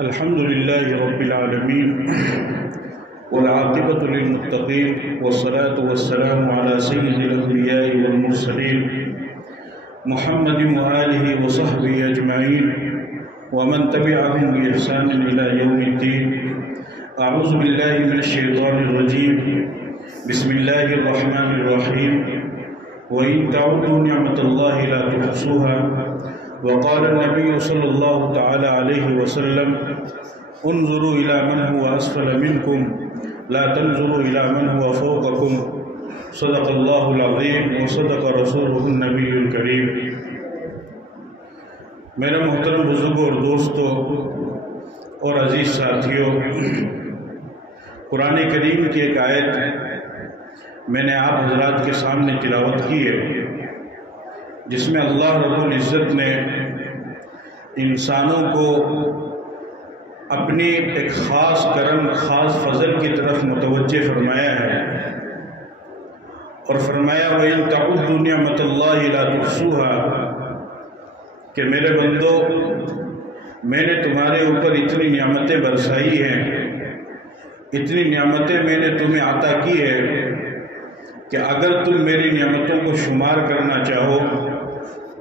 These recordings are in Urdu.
الحمد لله رب العالمين والعاقبة للمتقين والصلاة والسلام على سيد الأنبياء والمرسلين محمد وآله وصحبه أجمعين ومن تبعهم بإحسان إلى يوم الدين. أعوذ بالله من الشيطان الرجيم. بسم الله الرحمن الرحيم. وإن تعودوا نعمة الله لا تحصوها. وقال النبي صلى الله تعالى عليه وسلم انظروا إلى من هو أسفل منكم لا تنظروا إلى من هو فوقكم. صدق الله العظيم وصدق رسوله النبی الکریم. میرے محترم بزرگوں اور دوستوں اور عزیز ساتھیوں، قرآن کریم کی ایک آیت میں نے آپ حضرات کے سامنے تلاوت کی ہے، جس میں اللہ رب العزت نے انسانوں کو اپنی ایک خاص کرم، خاص فضل کی طرف متوجہ فرمایا ہے اور فرمایا وَإِن تَعُدُّوا نِعْمَةَ اللَّهِ لَا تُحْصُوهَا، کہ میرے بندو، میں نے تمہارے اوپر اتنی نعمتیں برسائی ہیں، اتنی نعمتیں میں نے تمہیں عطا کی ہے کہ اگر تم میری نعمتوں کو شمار کرنا چاہو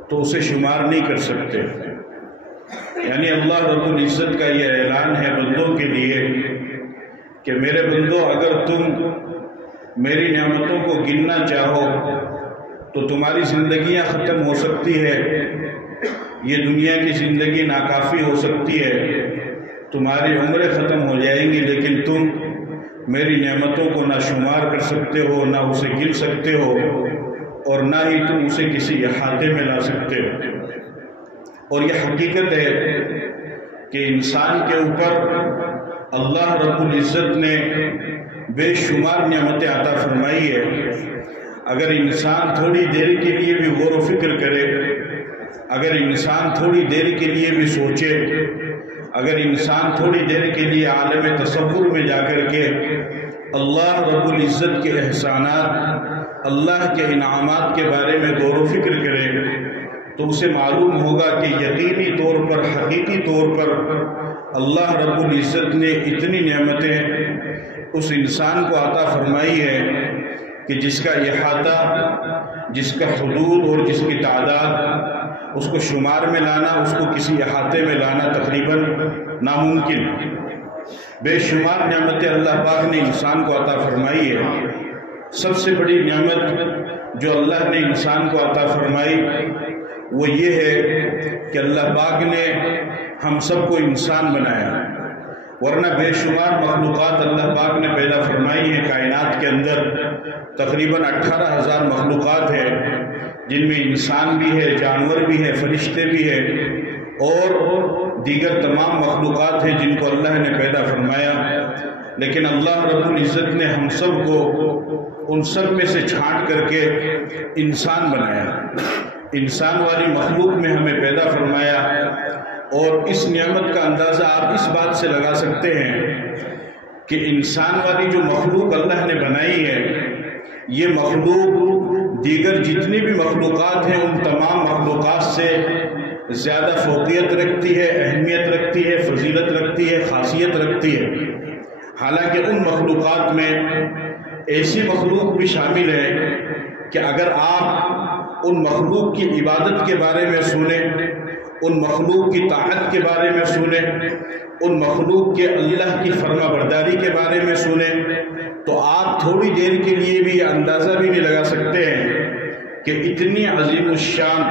تو اسے شمار نہیں کر سکتے. یعنی اللہ رب العزت کا یہ اعلان ہے بندوں کے لیے کہ میرے بندوں، اگر تم میری نعمتوں کو گننا چاہو تو تمہاری زندگیاں ختم ہو سکتی ہے، یہ دنیا کی زندگی ناکافی ہو سکتی ہے، تمہاری عمریں ختم ہو جائیں گی، لیکن تم میری نعمتوں کو نہ شمار کر سکتے ہو، نہ اسے گن سکتے ہو، اور نہ ہی تم اسے کسی احاطے میں لا سکتے ہو. اور یہ حقیقت ہے کہ انسان کے اوپر اللہ رب العزت نے بے شمار نعمتیں عطا فرمائی ہے. اگر انسان تھوڑی دیر کے لیے بھی غور و فکر کرے، اگر انسان تھوڑی دیر کے لیے بھی سوچے، اگر انسان تھوڑی دیر کے لیے عالم تصور میں جا کر کے اللہ رب العزت کے احسانات، اللہ کے انعامات کے بارے میں غور و فکر کرے، تو اسے معلوم ہوگا کہ یقینی طور پر، حقیقی طور پر اللہ رب العزت نے اتنی نعمتیں اس انسان کو عطا فرمائی ہے کہ جس کا احاطہ، جس کا حدود اور جس کی تعداد، اس کو شمار میں لانا، اس کو کسی احاطے میں لانا تقریباً ناممکن. بے شمار نعمتیں اللہ پاک نے انسان کو عطا فرمائی ہے. سب سے بڑی نعمت جو اللہ نے انسان کو عطا فرمائی وہ یہ ہے کہ اللہ پاک نے ہم سب کو انسان بنایا، ورنہ بے شمار مخلوقات اللہ پاک نے پیدا فرمائی ہیں. کائنات کے اندر تقریباً 18,000 مخلوقات ہیں، جن میں انسان بھی ہے، جانور بھی ہے، فرشتے بھی ہیں، اور دیگر تمام مخلوقات ہیں جن کو اللہ نے پیدا فرمایا. لیکن اللہ رب العزت نے ہم سب کو ان سب میں سے چھانٹ کر کے انسان بنایا، انسان والی مخلوق میں ہمیں پیدا فرمایا. اور اس نعمت کا اندازہ آپ اس بات سے لگا سکتے ہیں کہ انسان والی جو مخلوق اللہ نے بنائی ہے، یہ مخلوق دیگر جتنی بھی مخلوقات ہیں ان تمام مخلوقات سے زیادہ فوقیت رکھتی ہے، اہمیت رکھتی ہے، فضیلت رکھتی ہے، خاصیت رکھتی ہے. حالانکہ ان مخلوقات میں ایسی مخلوق بھی شامل ہے کہ اگر آپ ان مخلوق کی عبادت کے بارے میں سنیں، ان مخلوق کی طاعت کے بارے میں سنیں، ان مخلوق کے اللہ کی فرما برداری کے بارے میں سنیں، تو آپ تھوڑی دیر کے لیے بھی یہ اندازہ بھی نہیں لگا سکتے ہیں کہ اتنی عظیم الشان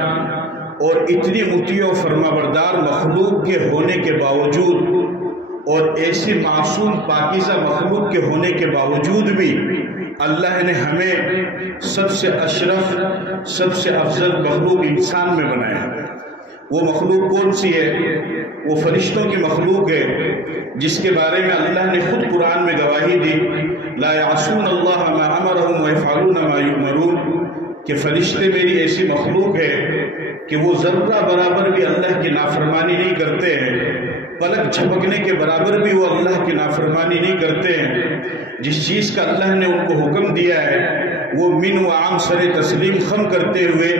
اور اتنی مطیع و فرما بردار مخلوق کے ہونے کے باوجود، اور ایسی معصوم پاکیزہ مخلوق کے ہونے کے باوجود بھی اللہ نے ہمیں سب سے اشرف، سب سے افضل مخلوق انسان میں بنایا. وہ مخلوق کون سی ہے؟ وہ فرشتوں کی مخلوق ہے، جس کے بارے میں اللہ نے خود قرآن میں گواہی دی، لا یعصون اللہ ما امرهم ویفعلون ما یؤمرون، کہ فرشتے میری ایسی مخلوق ہے کہ وہ ذرہ برابر بھی اللہ کی نافرمانی نہیں کرتے ہیں، پلک جھپکنے کے برابر بھی وہ اللہ کی نافرمانی نہیں کرتے ہیں. جس چیز کا اللہ نے ان کو حکم دیا ہے وہ من و عام سر تسلیم خم کرتے ہوئے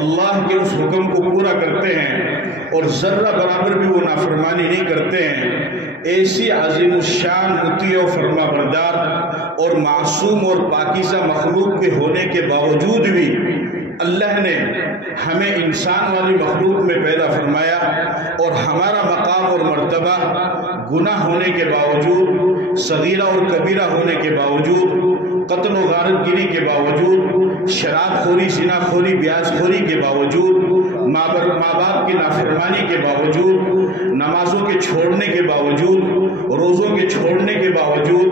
اللہ کے اس حکم کو پورا کرتے ہیں اور ذرہ برابر بھی وہ نافرمانی نہیں کرتے ہیں، ایسی عظیم الشان مطیع و فرما بردار اور معصوم اور پاکیزہ مخلوق کے ہونے کے باوجود بھی اللہ نے ہمیں انسان والی مخلوق میں پیدا فرمایا، اور ہمارا مقام اور مرتبہ گناہ ہونے کے باوجود، صغیرہ اور کبیرہ ہونے کے باوجود، قتل و غارت گیری کے باوجود، شراب خوری، زنا خوری، بیاج خوری کے باوجود، ماں باپ کی نافرمانی کے باوجود، نمازوں کے چھوڑنے کے باوجود، روزوں کے چھوڑنے کے باوجود،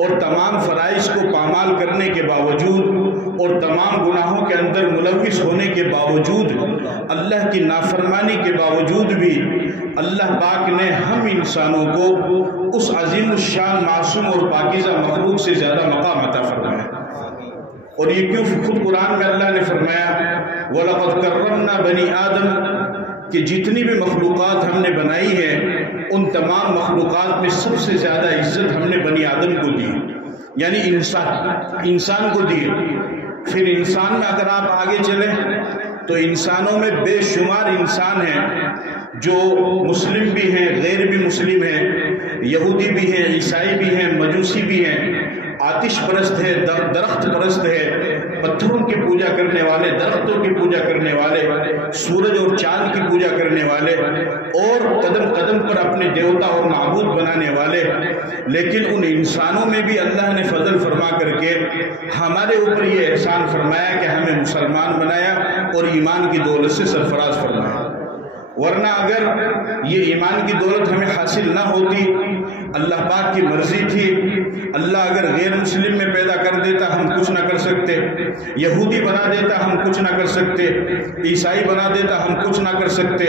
اور تمام فرائض کو پامال کرنے کے باوجود، اور تمام گناہوں کے اندر ملوث ہونے کے باوجود، اللہ کی نافرمانی کے باوجود بھی اللہ پاک نے ہم انسانوں کو اس عظیم الشان معصوم اور پاکیزہ مخلوق سے زیادہ مقام عطا فرمایا۔ اور یہ کیوں؟ خود قرآن میں اللہ نے فرمایا وَلَقَدْ كَرَّمْنَا بَنِي آدَمَ، کہ جتنی بھی مخلوقات ہم نے بنائی ہے ان تمام مخلوقات میں سب سے زیادہ عزت ہم نے بنی آدم کو دی، یعنی انسان کو دی۔ پھر انسان میں اگر آپ آگے چلیں تو انسانوں میں بے شمار انسان ہیں جو مسلم بھی ہیں، غیر بھی مسلم ہیں، یہودی بھی ہیں، عیسائی بھی ہیں، مجوسی بھی ہیں، آتش پرست ہے، درخت پرست ہے، پتھروں کی پوجا کرنے والے، درختوں کی پوجا کرنے والے، سورج اور چاند کی پوجا کرنے والے، اور قدم قدم پر اپنے دیوتا اور معبود بنانے والے۔ لیکن ان انسانوں میں بھی اللہ نے فضل فرما کر کے ہمارے اوپر یہ احسان فرمایا کہ ہمیں مسلمان بنایا اور ایمان کی دولت سے سرفراز فرمایا۔ ورنہ اگر یہ ایمان کی دولت ہمیں حاصل نہ ہوتی، اللہ پاک کی مرضی تھی، اللہ اگر غیر مسلم میں پیدا کر دیتا ہم کچھ نہ کر سکتے، یہودی بنا دیتا ہم کچھ نہ کر سکتے، عیسائی بنا دیتا ہم کچھ نہ کر سکتے،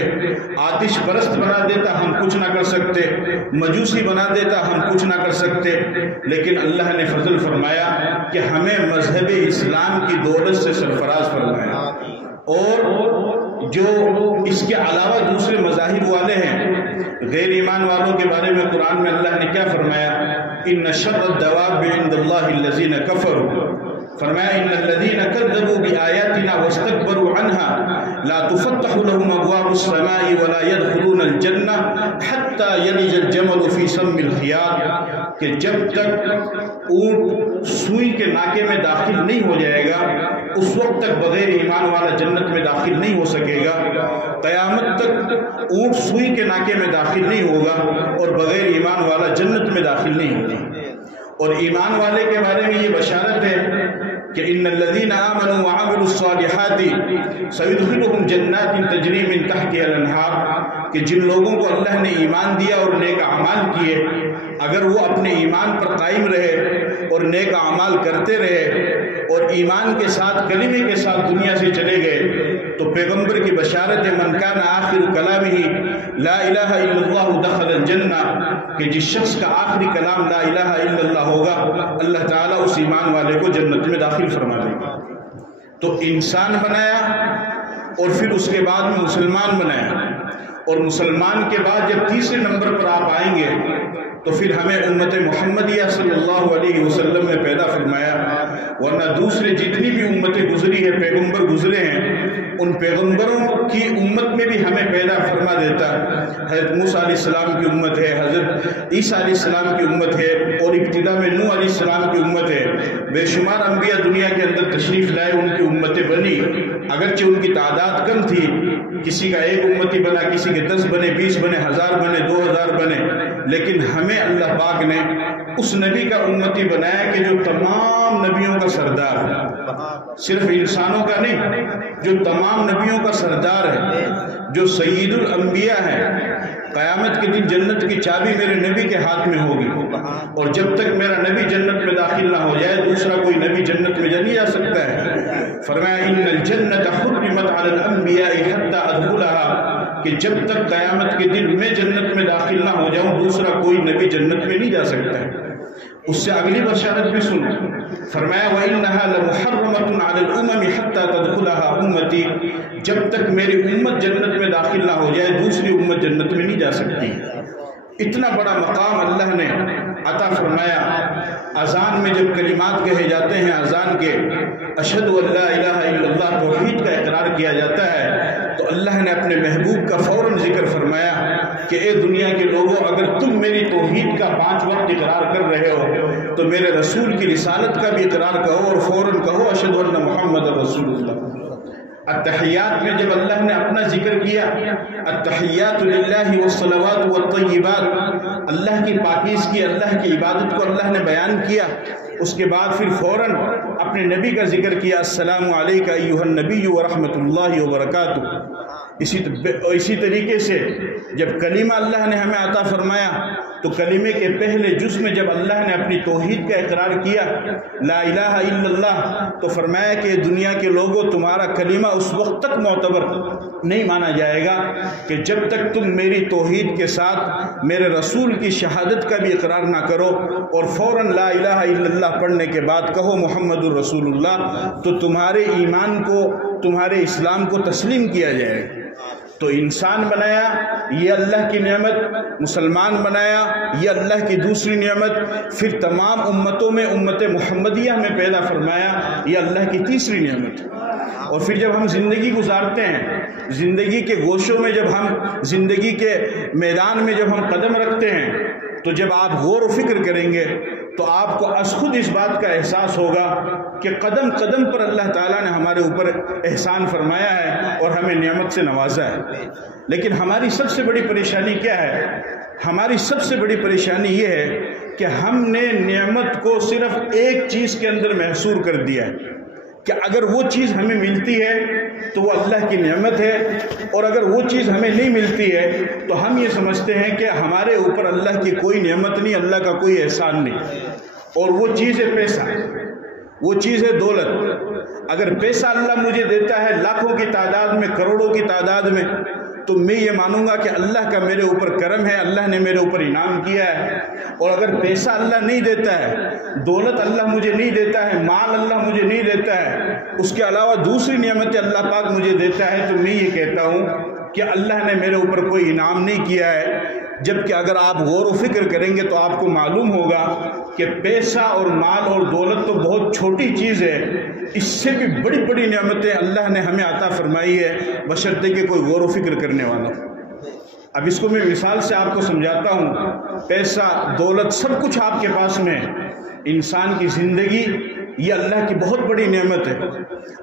آتش پرست بنا دیتا ہم کچھ نہ کر سکتے، مجوسی بنا دیتا ہم کچھ نہ کر سکتے۔ لیکن اللہ نے فضل فرمایا کہ ہمیں مذہب اسلام کی دولت سے سرفراز فرمایا۔ اور جو اس کے علاوہ دوسرے مذاہب والے ہیں، غیر ایمان والوں کے بارے میں قرآن میں اللہ نے کیا فرمایا؟ ان شر الدواب عند اللہ الذین کفروا، فرمایا ان الذین کذبوا بآیاتنا واستکبروا عنها لا تفتح لهم ابواب السماء ولا يدخلون الجنہ حتى یلج الجمل فی سم الخیاط، کہ جب تک اونٹ سوئی کے ناکے میں داخل نہیں ہو جائے گا اس وقت تک بغیر ایمان والا جنت میں داخل نہیں ہو سکے گا، قیامت تک اونٹ سوئی کے ناکے میں داخل نہیں ہوگا اور بغیر ایمان والا جنت میں داخل نہیں ہوگا۔ اور ایمان والے کے بارے میں یہ بشارت ہے کہ ان الذین آمنوا وعملوا الصالحات سیدخلهم جنات تجری من تحتها الانہار، کہ جن لوگوں کو اللہ نے ایمان دیا اور نیک اعمال کیے، اگر وہ اپنے ایمان پر قائم رہے اور نیک اعمال کرتے رہے اور ایمان کے ساتھ، کلمے کے ساتھ دنیا سے چلے گئے، تو پیغمبر کی بشارت ہے من کان آخر کلامہ لا الہ الا اللہ دخل الجنہ، کہ جس شخص کا آخری کلام لا الہ الا اللہ ہوگا اللہ تعالیٰ اس ایمان والے کو جنت میں داخل فرما دے گا۔ تو انسان بنایا اور پھر اس کے بعد میں مسلمان بنایا، اور مسلمان کے بعد جب تیسرے نمبر پر آپ آئیں گے تو پھر ہمیں امت محمدیہ صلی اللہ علیہ وسلم میں پیدا فرمایا۔ ورنہ دوسرے جتنی بھی امتیں گزری ہیں، پیغمبر گزرے ہیں، ان پیغمبروں کی امت میں بھی ہمیں پیدا فرما دیتا۔ حضرت موسیٰ علیہ السلام کی امت ہے، حضرت عیسیٰ علیہ السلام کی امت ہے، اور ابتدا میں نوح علیہ السلام کی امت ہے۔ بے شمار انبیاء دنیا کے اندر تشریف لائے، ان کی امتیں بنی، اگرچہ ان کی تعداد کم تھی، کسی کا ایک امتی بنا، کسی کے 10 بنے، 20 بنے، 1000 بنے، 2000 بنے، لیکن ہمیں اللہ پاک نے اس نبی کا امتی بنایا کہ جو تمام نبیوں کا سردار ہے، صرف انسانوں کا نہیں، جو تمام نبیوں کا سردار ہے، جو سید الانبیاء ہے۔ قیامت کے دن جنت کی چابی میرے نبی کے ہاتھ میں ہوگی، اور جب تک میرا نبی جنت میں داخل نہ ہو جائے دوسرا کوئی نبی جنت میں نہیں جا سکتا ہے۔ فرمایا ان الجنت حرمت علی الانبیاء حتی ادخلها، کہ جب تک قیامت کے دن میں جنت میں داخل نہ ہو جاؤں دوسرا کوئی نبی جنت میں نہیں جا سکتا ہے۔ اس سے اگلی بشارت بھی سنو، فرمایا وَإِنَّهَا لَمُحَرَّمَةٌ عَلَى الْأُمَمِ حَتَّى تَدْخُلَهَا أُمَّتِي، جب تک میری امت جنت میں داخل نہ ہو جائے دوسری امت جنت میں نہیں جا سکتی۔ اتنا بڑا مقام اللہ نے عطا فرمایا۔ اذان میں جب کلمات کہے جاتے ہیں، اذان کے اشہد ان لا الہ الا اللہ توحید کا اقرار کیا جاتا ہے، تو اللہ نے اپنے محبوب کا فوراً ذکر فرمایا کہ اے دنیا کے لوگوں، اگر تم میری توحید کا 5 وقت اقرار کر رہے ہو تو میرے رسول کی رسالت کا بھی اقرار کہو، اور فوراً کہو اشہد ان محمد رسول اللہ۔ التحیات میں جب اللہ نے اپنا ذکر کیا، التحیات للہ والصلوات والطیبات، اللہ کی پاکیزگی، اللہ کی عبادت کو اللہ نے بیان کیا، اس کے بعد پھر فوراً اپنے نبی کا ذکر کیا، السلام علیکہ ایھا النبی ورحمۃ اللہ وبرکاتہ۔ اسی طریقے سے جب کلمہ اللہ نے ہمیں عطا فرمایا تو کلمے کے پہلے جز میں جب اللہ نے اپنی توحید کا اقرار کیا، لا الہ الا اللہ، تو فرمایا کہ دنیا کے لوگوں تمہارا کلمہ اس وقت تک معتبر نہیں مانا جائے گا کہ جب تک تم میری توحید کے ساتھ میرے رسول کی شہادت کا بھی اقرار نہ کرو، اور فوراً لا الہ الا اللہ پڑھنے کے بعد کہو محمد الرسول اللہ، تو تمہارے ایمان کو، تمہارے اسلام کو تسلیم کیا جائے گا۔ تو انسان بنایا، یہ اللہ کی نعمت، مسلمان بنایا، یہ اللہ کی دوسری نعمت، پھر تمام امتوں میں امت محمدیہ میں پیدا فرمایا، یہ اللہ کی تیسری نعمت۔ اور پھر جب ہم زندگی گزارتے ہیں، زندگی کے گوشوں میں جب ہم، زندگی کے میدان میں جب ہم قدم رکھتے ہیں، تو جب آپ غور و فکر کریں گے تو آپ کو از خود اس بات کا احساس ہوگا کہ قدم قدم پر اللہ تعالیٰ نے ہمارے اوپر احسان فرمایا ہے اور ہمیں نعمت سے نوازا ہے۔ لیکن ہماری سب سے بڑی پریشانی کیا ہے؟ ہماری سب سے بڑی پریشانی یہ ہے کہ ہم نے نعمت کو صرف ایک چیز کے اندر محصور کر دیا ہے کہ اگر وہ چیز ہمیں ملتی ہے تو وہ اللہ کی نعمت ہے، اور اگر وہ چیز ہمیں نہیں ملتی ہے تو ہم یہ سمجھتے ہیں کہ ہمارے اوپر اللہ کی کوئی نعمت نہیں، اللہ کا کوئی احسان نہیں۔ اور وہ چیز ہے پیسہ، وہ چیز ہے دولت۔ اگر پیسہ اللہ مجھے دیتا ہے لاکھوں کی تعداد میں، کروڑوں کی تعداد میں، تو میں یہ مانوں گا کہ اللہ کا میرے اوپر کرم ہے، اللہ نے میرے اوپر انعام کیا ہے۔ اور اگر پیسہ اللہ نہیں دیتا ہے، دولت اللہ مجھے نہیں دیتا ہے، مال اللہ مجھے نہیں دیتا ہے، اس کے علاوہ دوسری نعمتیں اللہ پاک مجھے دیتا ہے، تو میں یہ کہتا ہوں کہ اللہ نے میرے اوپر کوئی انعام نہیں کیا ہے۔ جبکہ اگر آپ غور و فکر کریں گے تو آپ کو معلوم ہوگا کہ پیسہ اور مال اور دولت تو بہت چھوٹی چیز ہے، اس سے بھی بڑی بڑی نعمتیں اللہ نے ہمیں عطا فرمائی ہے، بشرطے کہ کوئی غور و فکر کرنے والا۔ اب اس کو میں مثال سے آپ کو سمجھاتا ہوں۔ پیسہ، دولت، سب کچھ آپ کے پاس میں ہے۔ انسان کی زندگی یہ اللہ کی بہت بڑی نعمت ہے۔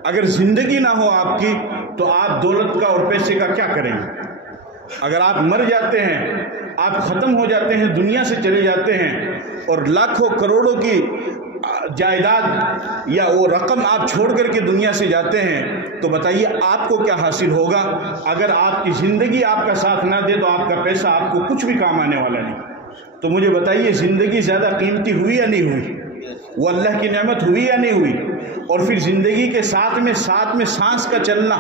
اگر زندگی نہ ہو آپ کی تو آپ دولت کا اور پیسے کا کیا کریں گے؟ اگر آپ مر جاتے ہیں، آپ ختم ہو جاتے ہیں، دنیا سے چلے جاتے ہیں، اور لاکھوں کروڑوں کی جائیداد یا وہ رقم آپ چھوڑ کر کے دنیا سے جاتے ہیں، تو بتائیے آپ کو کیا حاصل ہوگا؟ اگر آپ کی زندگی آپ کا ساتھ نہ دے تو آپ کا پیسہ آپ کو کچھ بھی کام آنے والا نہیں۔ تو مجھے بتائیے زندگی زیادہ قیمتی ہوئی یا نہیں ہوئی؟ وہ اللہ کی نعمت ہوئی یا نہیں ہوئی؟ اور پھر زندگی کے ساتھ میں سانس کا چلنا،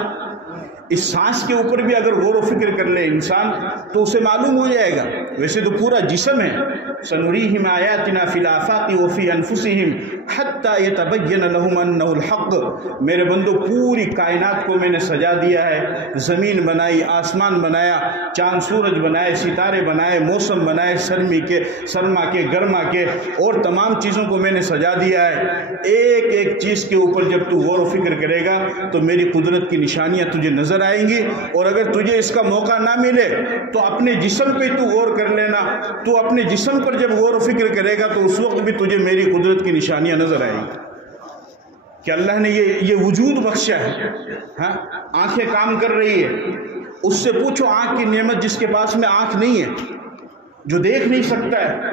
اس سانس کے اوپر بھی اگر غور و فکر کر لے انسان تو اسے معلوم ہو جائے گا۔ ویسے تو پورا جسم ہے، سنریہم آیاتنا فی الآفاق وفی انفسہم حتی یتبین لہم انہ الحق۔ میرے بندو پوری کائنات کو میں نے سجا دیا ہے، زمین بنائی، آسمان بنایا، چاند سورج بنائے، ستارے بنائے، موسم بنائے، سرما کے گرما کے، اور تمام چیزوں کو میں نے سجا دیا ہے۔ ایک ایک چیز کے اوپر جب تو غور و فکر کرے گا تو میری قدرت کی نشانیاں تجھے نظر آئیں گی، اور اگر تجھے اس کا موقع نہ ملے تو اپنے جسم پہ تو غور کر لینا۔ تو اپنے جسم پر جب غور و فکر کرے گا تو اس وقت بھی تجھے میری قدرت کی نشانیاں نظر آئیں گی کہ اللہ نے یہ وجود بخشا ہے۔ ہاں، آنکھیں کام کر رہی ہے، اس سے پوچھو آنکھ کی نعمت جس کے پاس میں آنکھ نہیں ہے، جو دیکھ نہیں سکتا ہے،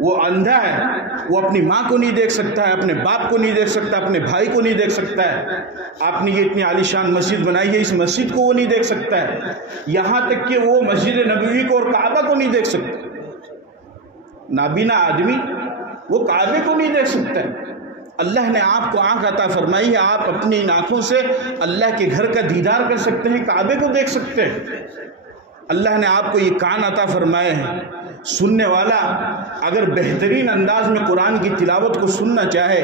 وہ اندھا ہے، وہ اپنی ماں کو نہیں دیکھ سکتا ہے، اپنے باپ کو نہیں دیکھ سکتا، اپنے بھائی کو نہیں دیکھ سکتا ہے۔ آپ نے یہ اتنی عالیشان مسجد بنائی ہے، اس مسجد کو وہ نہیں دیکھ سکتا ہے، یہاں تک کہ وہ مسجد نبوی کو اور کعبہ کو نہیں دیکھ سکتا۔ نابینا آدمی وہ کعبے کو نہیں دیکھ سکتا ہے۔ اللہ نے آپ کو آنکھ عطا فرمائی ہے، آپ اپنی ان آنکھوں سے اللہ کے گھر کا دیدار کر سکتے ہیں، کعبے کو دیکھ سکتے ہیں۔ اللہ نے آپ کو یہ کان عطا فرمائے ہیں، سننے والا اگر بہترین انداز میں قرآن کی تلاوت کو سننا چاہے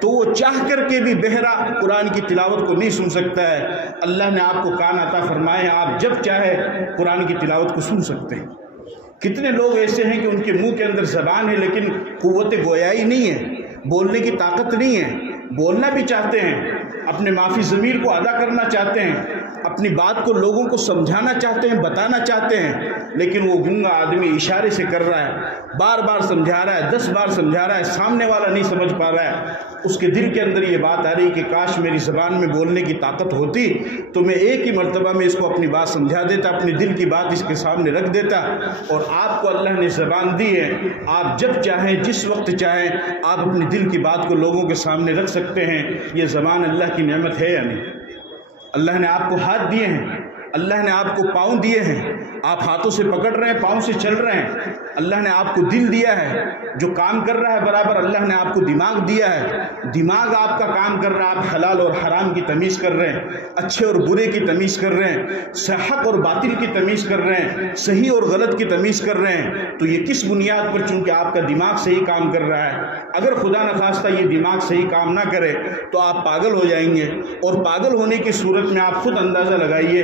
تو وہ چاہ کر کے بھی بہرا قرآن کی تلاوت کو نہیں سن سکتا ہے۔ اللہ نے آپ کو کان عطا فرمائے ہیں، آپ جب چاہے قرآن کی تلاوت کو سن سکتے ہیں۔ کتنے لوگ ایسے ہیں کہ ان کے منہ کے اندر زبان ہے لیکن قوت گویائی نہیں ہے، بولنے کی طاقت نہیں ہے، بولنا بھی چاہتے ہیں، اپنے معافی ضمیر کو ادا کرنا چاہتے ہیں، اپنی بات کو لوگوں کو سمجھانا چاہتے ہیں، بتانا چاہتے ہیں، لیکن وہ گنگا آدمی اشارے سے کر رہا ہے، بار بار سمجھا رہا ہے، 10 بار سمجھا رہا ہے، سامنے والا نہیں سمجھ پا رہا ہے۔ اس کے دل کے اندر یہ بات آ رہی کہ کاش میری زبان میں بولنے کی طاقت ہوتی تو میں ایک ہی مرتبہ میں اس کو اپنی بات سمجھا دیتا، اپنی دل کی بات اس کے سامنے رکھ دیتا۔ اور آپ کو اللہ نے زبان دی ہے، آپ جب چاہیں جس وقت چاہیں آپ اپنی دل کی بات کو لوگوں کے سامنے رکھ سکتے ہیں۔ یہ زبان اللہ کی نعمت ہے یا نہیں؟ اللہ نے آپ کو ہاتھ دیے ہیں، اللہ نے آپ کو پاؤں دیے ہیں، آپ ہاتھوں سے پکڑ رہے ہیں، پاؤں سے چل رہے ہیں۔ اللہ نے آپ کو دل دیا ہے جو کام کر رہا ہے برابر، اللہ نے آپ کو دماغ دیا ہے، دماغ آپ کا کام کر رہا ہے، آپ حلال اور حرام کی تمیز کر رہے ہیں، اچھے اور برے کی تمیز کر رہے ہیں، حق اور باطل کی تمیز کر رہے ہیں، صحیح اور غلط کی تمیز کر رہے ہیں۔ تو یہ کس بنیاد پر؟ چونکہ آپ کا دماغ صحیح کام کر رہا ہے۔ اگر خدا نخواستہ یہ دماغ صحیح کام نہ کرے تو آپ پاگل ہو جائیں گے، اور پاگل ہونے کی صورت میں آپ خود اندازہ لگائیے،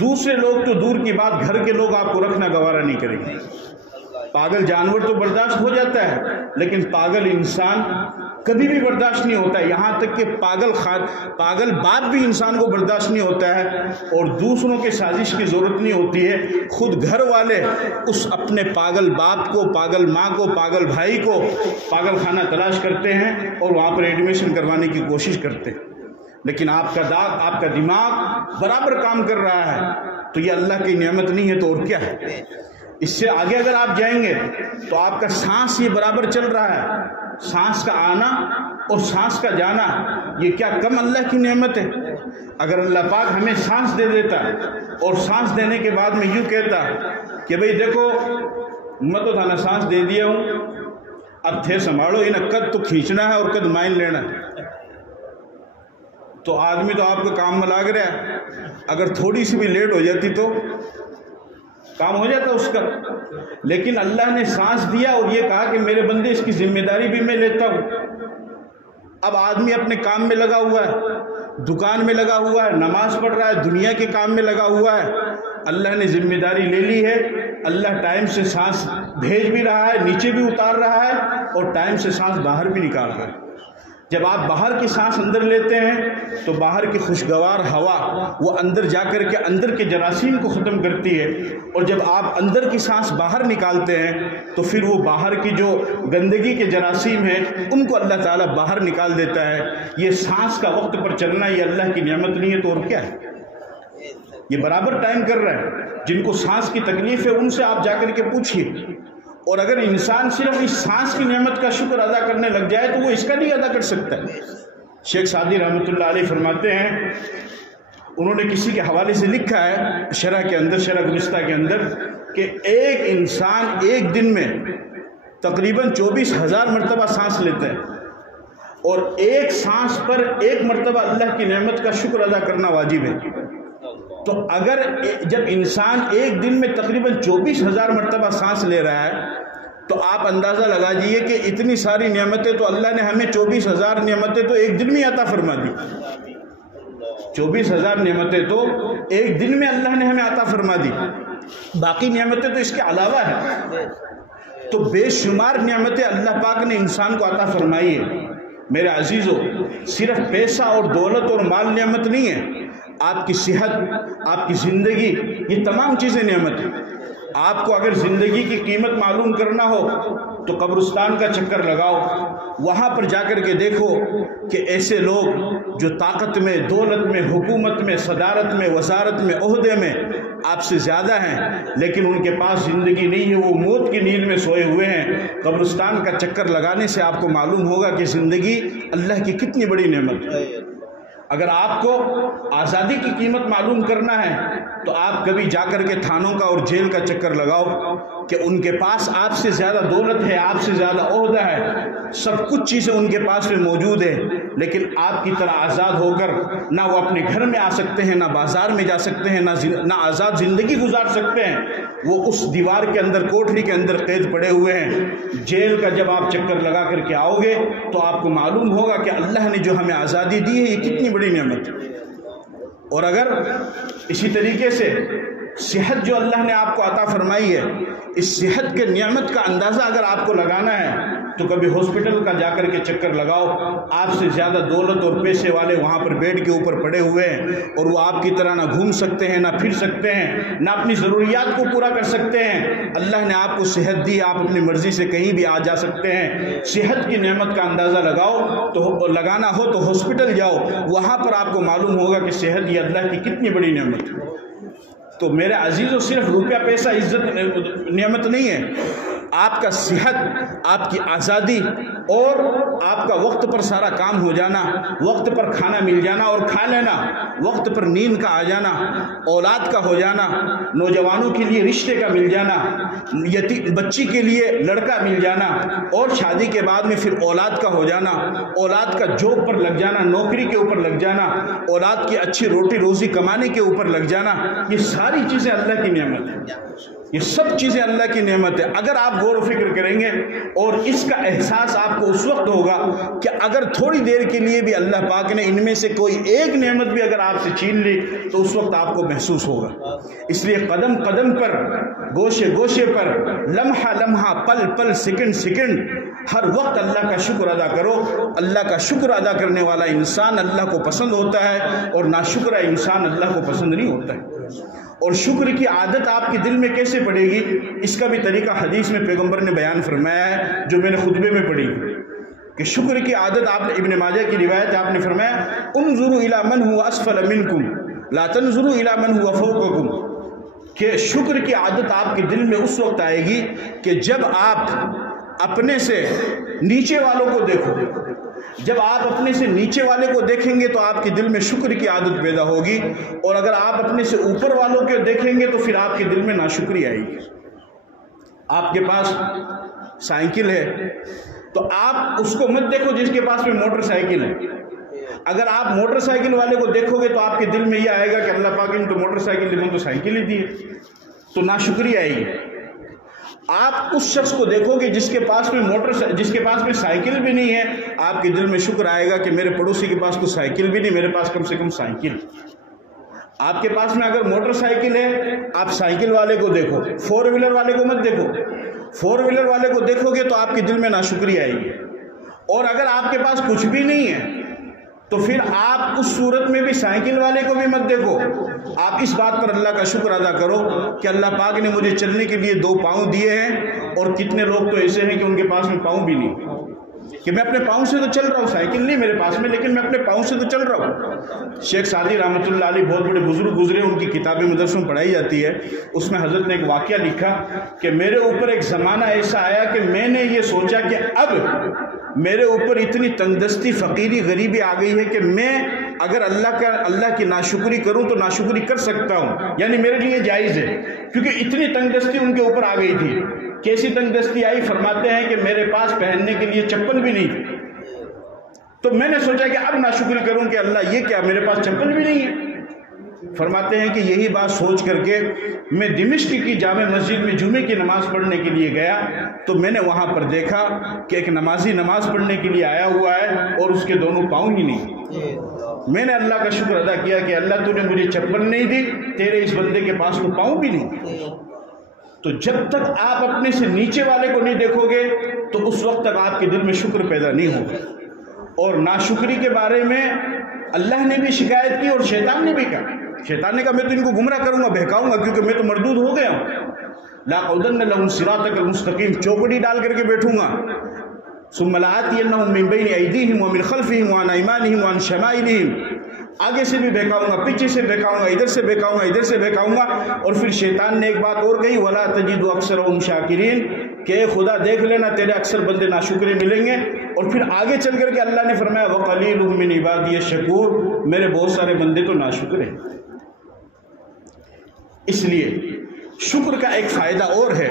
دوسرے لوگ تو دور کی بات گھر کے لوگ آپ کو رکھنا گوارا نہیں کریں گے۔ پاگل جانور تو برداشت ہو جاتا ہے لیکن پاگل انسان کبھی بھی برداشت نہیں ہوتا ہے، یہاں تک کہ پاگل باپ بھی انسان کو برداشت نہیں ہوتا ہے، اور دوسروں کے سازش کی ضرورت نہیں ہوتی ہے، خود گھر والے اس اپنے پاگل باپ کو، پاگل ماں کو، پاگل بھائی کو پاگل خانہ تلاش کرتے ہیں اور وہاں پر ایڈمیشن کروانے کی کوشش کرتے ہیں۔ لیکن آپ کا دماغ برابر کام کر رہا ہے، تو یہ اللہ کی نعمت نہیں ہے تو اور کیا ہے؟ اس سے آگے اگر آپ جائیں گے تو آپ کا سانس یہ برابر چل رہا ہے، سانس کا آنا اور سانس کا جانا یہ کیا کم اللہ کی نعمت ہے؟ اگر اللہ پاک ہمیں سانس دے دیتا اور سانس دینے کے بعد میں یوں کہتا کہ بھئی دیکھو میں تو تھا نا سانس دے دیا ہوں، اب تھے سنبھالو انہیں، قد تو کھینچنا ہے اور قد مائن لینا ہے، تو آدمی تو آپ کا کام میں لگ رہا ہے، اگر تھوڑی سی بھی لیٹ ہو جاتی تو کام ہو جاتا اس کا۔ لیکن اللہ نے سانس دیا اور یہ کہا کہ میرے بندے اس کی ذمہ داری بھی میں لیتا ہوں۔ اب آدمی اپنے کام میں لگا ہوا ہے، دکان میں لگا ہوا ہے، نماز پڑھ رہا ہے، دنیا کے کام میں لگا ہوا ہے، اللہ نے ذمہ داری لے لی ہے، اللہ ٹائم سے سانس بھیج بھی رہا ہے، نیچے بھی اتار رہا ہے اور ٹائم سے سانس باہر بھی نکال رہا ہے۔ جب آپ باہر کی سانس اندر لیتے ہیں تو باہر کی خوشگوار ہوا وہ اندر جا کر کے اندر کے جراثیم کو ختم کرتی ہے، اور جب آپ اندر کی سانس باہر نکالتے ہیں تو پھر وہ باہر کی جو گندگی کے جراثیم ہیں ان کو اللہ تعالیٰ باہر نکال دیتا ہے۔ یہ سانس کا وقت پر چلنا یہ اللہ کی نعمت نہیں ہے تو اور کیا ہے؟ یہ برابر ٹائم کر رہا ہے۔ جن کو سانس کی تکلیف ہے ان سے آپ جا کر کے پوچھیے، اور اگر انسان صرف اس سانس کی نعمت کا شکر ادا کرنے لگ جائے تو وہ اس کا نہیں ادا کر سکتا ہے۔ شیخ سعدی رحمۃ اللہ علیہ فرماتے ہیں، انہوں نے کسی کے حوالے سے لکھا ہے شرح کے اندر، شرح گلستہ کے اندر، کہ ایک انسان ایک دن میں تقریباً 24,000 مرتبہ سانس لیتا ہے، اور ایک سانس پر ایک مرتبہ اللہ کی نعمت کا شکر ادا کرنا واجب ہے۔ تو اگر جب انسان ایک دن میں تقریباً 24,000 مرتبہ سانس لے رہا ہے تو آپ اندازہ لگا دیجیے کہ اتنی ساری نعمتیں تو اللہ نے ہمیں 24,000 نعمتیں تو ایک دن میں عطا فرما دی۔ 24,000 نعمتیں تو ایک دن میں اللہ نے ہمیں عطا فرما دی، باقی نعمتیں تو اس کے علاوہ ہیں۔ تو بے شمار نعمتیں اللہ پاک نے انسان کو عطا فرمائی ہے۔ میرے عزیزو، صرف پیسہ اور دولت اور مال نعمت نہیں ہے، آپ کی صحت، آپ کی زندگی، یہ تمام چیزیں نعمت ہیں۔ آپ کو اگر زندگی کی قیمت معلوم کرنا ہو تو قبرستان کا چکر لگاؤ، وہاں پر جا کر کے دیکھو کہ ایسے لوگ جو طاقت میں، دولت میں، حکومت میں، صدارت میں، وزارت میں، عہدے میں آپ سے زیادہ ہیں، لیکن ان کے پاس زندگی نہیں ہے، وہ موت کی نیند میں سوئے ہوئے ہیں۔ قبرستان کا چکر لگانے سے آپ کو معلوم ہوگا کہ زندگی اللہ کی کتنی بڑی نعمت ہے۔ اگر آپ کو آزادی کی قیمت معلوم کرنا ہے تو آپ کبھی جا کر کے تھانوں کا اور جیل کا چکر لگاؤ کہ ان کے پاس آپ سے زیادہ دولت ہے، آپ سے زیادہ عہدہ ہے، سب کچھ چیزیں ان کے پاس میں موجود ہے، لیکن آپ کی طرح آزاد ہو کر نہ وہ اپنے گھر میں آ سکتے ہیں، نہ بازار میں جا سکتے ہیں، نہ آزاد زندگی گزار سکتے ہیں، وہ اس دیوار کے اندر، کوٹری کے اندر قید پڑے ہوئے ہیں۔ جیل کا جب آپ چکر لگا کر کے آؤ گے تو آپ کو معلوم ہوگا کہ اللہ نے جو ہمیں آزادی دی ہے یہ کتنی بڑی نعمت ہے۔ اور اگر اسی طریقے سے صحت جو اللہ نے آپ کو عطا فرمائی ہے، اس صحت کے نعمت کا اندازہ اگر آپ کو لگانا ہے تو کبھی ہاسپٹل کا جا کر کے چکر لگاؤ۔ آپ سے زیادہ دولت اور پیسے والے وہاں پر بیڈ کے اوپر پڑے ہوئے ہیں اور وہ آپ کی طرح نہ گھوم سکتے ہیں، نہ پھر سکتے ہیں، نہ اپنی ضروریات کو پورا کر سکتے ہیں۔ اللہ نے آپ کو صحت دی، آپ اپنی مرضی سے کہیں بھی آ جا سکتے ہیں۔ صحت کی نعمت کا اندازہ لگاؤ، تو لگانا ہو تو ہاسپٹل جاؤ، وہاں پر آپ کو معلوم ہوگا کہ صحت یہ اللہ کی کتنی بڑی نعمت ہے۔ تو میرے عزیزوں، صرف روپیہ پیسہ عزت نعمت نہیں ہے، آپ کا صحت، آپ کی آزادی اور آپ کا وقت پر سارا کام ہو جانا، وقت پر کھانا مل جانا اور کھا لینا، وقت پر نیند کا آ جانا، اولاد کا ہو جانا، نوجوانوں کے لیے رشتے کا مل جانا، بچی کے لیے لڑکا مل جانا، اور شادی کے بعد میں پھر اولاد کا ہو جانا، اولاد کا جاب پر لگ جانا، نوکری کے اوپر لگ جانا، اولاد کی اچھی روٹی روزی کمانے کے اوپر لگ جانا، یہ ساری چیزیں اللہ کی نعمت ہے، یہ سب چیزیں اللہ کی نعمت ہے۔ اگر آپ غور و فکر کریں گے اور اس کا احساس آپ کو اس وقت ہوگا کہ اگر تھوڑی دیر کے لیے بھی اللہ پاک نے ان میں سے کوئی ایک نعمت بھی اگر آپ سے چھین لی تو اس وقت آپ کو محسوس ہوگا۔ اس لیے قدم قدم پر، گوشے گوشے پر، لمحہ لمحہ، پل پل، سیکنڈ سیکنڈ، ہر وقت اللہ کا شکر ادا کرو۔ اللہ کا شکر ادا کرنے والا انسان اللہ کو پسند ہوتا ہے، اور ناشکرہ انسان اللہ کو پسند نہیں ہوتا ہے۔ اور شکر کی عادت آپ کے دل میں کیسے پڑے گی، اس کا بھی طریقہ حدیث میں پیغمبر نے بیان فرمایا ہے، جو میں نے خطبے میں پڑھی کہ شکر کی عادت، آپ نے ابن ماجہ کی روایت ہے، آپ نے فرمایا انظروا الی من هو اسفل منکم لا تنظروا الی من هو فوقکم، کہ شکر کی عادت آپ کے دل میں اس وقت آئے گی کہ جب آپ اپنے سے نیچے والوں کو دیکھو، جب آپ اپنے سے نیچے والے کو دیکھیں گے تو آپ کے دل میں شکر کی عادت پیدا ہوگی، اور اگر آپ اپنے سے اوپر والوں کو دیکھیں گے تو پھر آپ کے دل میں ناشکری آئے گی۔ آپ کے پاس سائیکل ہے تو آپ اس کو مت دیکھو جس کے پاس میں موٹر سائیکل ہے۔ اگر آپ موٹر سائیکل والے کو دیکھو گے تو آپ کے دل میں یہ آئے گا کہ اللہ پاک نے تو موٹر سائیکل دی، تو سائیکل ہی دی ہے، تو ناشکری آئے گی۔ آپ اس شخص کو دیکھو گے جس کے پاس میں سائیکل بھی نہیں ہے، آپ کے دل میں شکر آئے گا کہ میرے پڑوسی کے پاس تو سائیکل بھی نہیں، میرے پاس کم سے کم سائیکل۔ آپ کے پاس میں اگر موٹر سائیکل ہے، آپ سائیکل والے کو دیکھو، فور ویلر والے کو مت دیکھو۔ فور ویلر والے کو دیکھو گے تو آپ کے دل میں ناشکری آئے گی۔ اور اگر آپ کے پاس کچھ بھی نہیں ہے تو پھر آپ اس صورت میں بھی سائیکل والے کو بھی مت دیکھو، آپ اس بات پر اللہ کا شکر ادا کرو کہ اللہ پاک نے مجھے چلنے کے لیے 2 پاؤں دیے ہیں، اور کتنے لوگ تو ایسے ہیں کہ ان کے پاس میں پاؤں بھی نہیں، کہ میں اپنے پاؤں سے تو چل رہا ہوں، سائیکل نہیں میرے پاس میں لیکن میں اپنے پاؤں سے تو چل رہا ہوں۔ شیخ سعدی رحمۃ اللہ علیہ بہت بڑے بزرگ گزرے، ان کی کتابیں مدرسوں میں پڑھائی جاتی ہے، اس میں حضرت نے ایک واقعہ لکھا کہ میرے اوپر ایک زمانہ ایسا آیا کہ میں نے یہ سوچا کہ اب میرے اوپر اتنی تنگدستی، فقیری، غریبی آ گئی ہے کہ میں اگر اللہ کی ناشکری کروں تو ناشکری کر سکتا ہوں، یعنی میرے لیے جائز ہے، کیونکہ اتنی تنگدستی ان کے اوپر آ گئی تھی۔ کیسی تنگدستی آئی؟ فرماتے ہیں کہ میرے پاس پہننے کے لیے چپل بھی نہیں تھی، تو میں نے سوچا کہ اب ناشکری کروں کہ اللہ یہ کیا، میرے پاس چپل بھی نہیں ہے۔ فرماتے ہیں کہ یہی بات سوچ کر کے میں دمشق کی جامع مسجد میں جمعے کی نماز پڑھنے کے لیے گیا، تو میں نے وہاں پر دیکھا کہ ایک نمازی نماز پڑھنے کے لیے آیا ہوا ہے اور اس کے دونوں پاؤں ہی نہیں۔ میں نے اللہ کا شکر ادا کیا کہ اللہ تو نے مجھے چپل نہیں دی، تیرے اس بندے کے پاس تو پاؤں بھی نہیں۔ تو جب تک آپ اپنے سے نیچے والے کو نہیں دیکھو گے تو اس وقت تک آپ کے دل میں شکر پیدا نہیں ہوگا۔ اور ناشکری کے بارے میں اللہ نے بھی شکایت کی اور شیطان نے بھی کہا، شیطان نے کہا میں تو ان کو گمراہ کروں گا، بہکاؤں گا، کیونکہ میں تو مردود ہو گیا ہوں۔ لَأَقْعُدَنَّ لَهُمْ صِرَاطَكَ الْمُسْتَقِيمَ، چوکڑی ڈال کر کے بیٹھوں گا۔ ثُمَّ لَآتِيَنَّهُم مِّن بَيْنِ أَيْدِيهِمْ وَمِنْ خَلْفِهِمْ وَعَنْ أَيْمَانِهِمْ وَعَنْ شَمَائِلِهِمْ، آگے سے بھی بہکاؤں گا، پیچھے سے بہکاؤں گا، ادھر سے بہکاؤں گا، ادھر سے بہکاؤں گا۔ اور پھر شیطان نے ایک بات اور کہی، وَلَا تَجِدُ أَكْثَرَهُمْ شَاكِرِينَ، کہ خدا دیکھ لینا تیرے اکثر بندے ناشکرے ملیں گے۔ اور پھر آگے چل کر کے اللہ نے فرمایا وَقَلِيلٌ مِّنْ عِبَادِيَ الشَّكُورُ، میرے بہت سارے بندے تو ناشکر ہیں۔ اس لیے شکر کا ایک فائدہ اور ہے